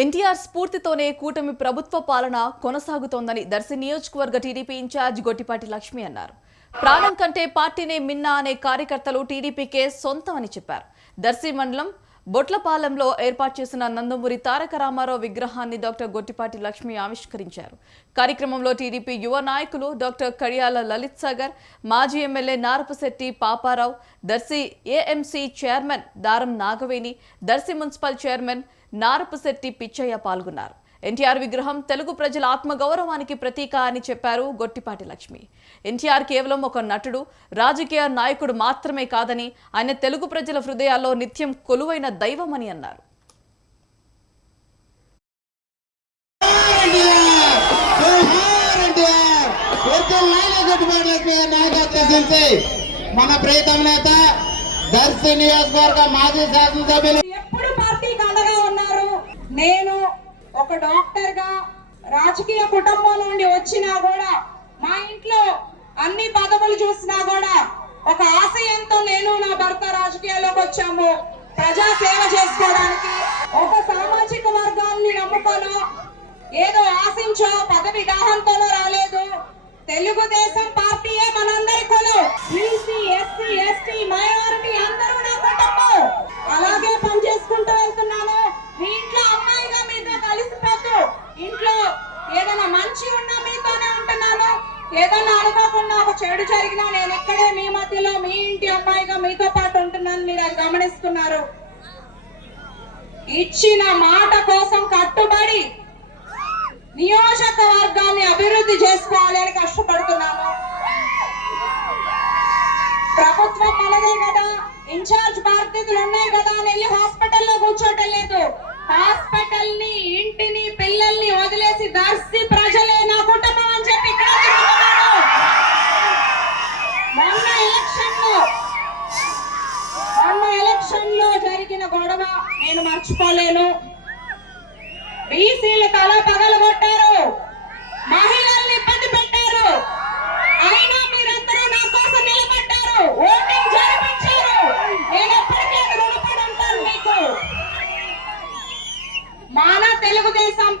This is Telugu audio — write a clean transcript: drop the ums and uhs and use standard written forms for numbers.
ఎన్టీఆర్ స్ఫూర్తితోనే కూటమి ప్రభుత్వ పాలన కొనసాగుతోందని దర్శి నియోజకవర్గ టీడీపీ ఇన్ఛార్జ్ గొట్టిపాటి లక్ష్మి అన్నారు. ప్రాణం కంటే పార్టీనే మిన్న అనే కార్యకర్తలు టీడీపీకే సొంతమని చెప్పారు. దర్శి మండలం బొట్లపాలెంలో ఏర్పాటు చేసిన నందమూరి తారక రామారావు విగ్రహాన్ని డాక్టర్ గొట్టిపాటి లక్ష్మి ఆవిష్కరించారు. కార్యక్రమంలో టీడీపీ యువ నాయకులు డాక్టర్ కడియాల లలిత్ సాగర్, మాజీ MLA Narapasetti Paparao, Darsi AMC chairman Daram Nagaveni, Darsi municipal chairman Narapasetti Pichaiah పాల్గొన్నారు. ఎన్టీఆర్ విగ్రహం తెలుగు ప్రజల ఆత్మగౌరవానికి ప్రతీక అని చెప్పారు గొట్టిపాటి లక్ష్మి. ఎన్టీఆర్ కేవలం ఒక నటుడు, రాజకీయ నాయకుడు మాత్రమే కాదని, ఆయన తెలుగు ప్రజల హృదయాల్లో నిత్యం కొలువైన దైవమని అన్నారు. మన ప్రీతం నేత దర్శి నియోజకవర్గ మాజీ శాసనసభ్యులు ఎప్పుడు పార్టీకి అండగా ఉన్నారు. నేను ఒక డాక్టర్ గా రాజకీయ కుటుంబం నుండి వచ్చినా కూడా, మా ఇంట్లో అన్ని పదవులు చూసినా కూడా ఒక ఆశయంతో నేను నా భర్త రాజకీయాల్లోకి వచ్చాము. ప్రజా సేవ చేసుకోవడానికి, ఒక సామాజిక వర్గాన్ని నమ్ముకోను, ఏదో ఆశించో పదవి దాహంతోనో రాలేదు. తెలుగుదేశం పార్టీయే మనందరి కొలు. బీసీ, ఎస్సీ, ఎస్టీ, మైనారిటీ అందరూ నా కుటుంబం. అలాగే పనిచేసుకుంటూ వెళ్తున్నాను. మీ ఇంట్లో అమ్మాయిగా మీతో కలిసిపోతూ, ఇంట్లో ఏదైనా మంచి ఉన్నా మీతోనే ఉంటున్నాను. ఏదైనా అనుకోకుండా ఒక చెడు జరిగినా నేను ఇక్కడే మీ మధ్యలో మీ ఇంటి అమ్మాయిగా మీతో పాటు ఉంటున్నాను. మీరు అది గమనిస్తున్నారు. ఇచ్చిన మాట కోసం కట్టుబడి నియోజకవర్గాన్ని అభివృద్ధి చేసుకోవాలని కష్టపడుతున్నాను. ప్రభుత్వం మనదే కదా, ఇన్ఛార్జ్ బాధ్యతలు ఉన్నాయి కదా అని వెళ్ళి హాస్పిటల్లో కూర్చోటం లేదు. హాస్పిటల్ ని, ఇంటిని, పిల్లల్ని వదిలేసి దర్శి ప్రజలే నా కుటుంబం అని చెప్పి ఇక్కడ మొన్న ఎలక్షన్ లో జరిగిన గొడవ నేను మర్చిపోలేను. బీసీలు తల పగలగొట్టారు, మహిళల్ని ఇబ్బంది పెట్టారు. అయినా మీరందరూ నా కోసం నిలబడ్డారు, ఓటింగ్ జరిపించారు. నేను ఎప్పటికీ రుణపడి ఉంటాను మీకు. మన తెలుగుదేశం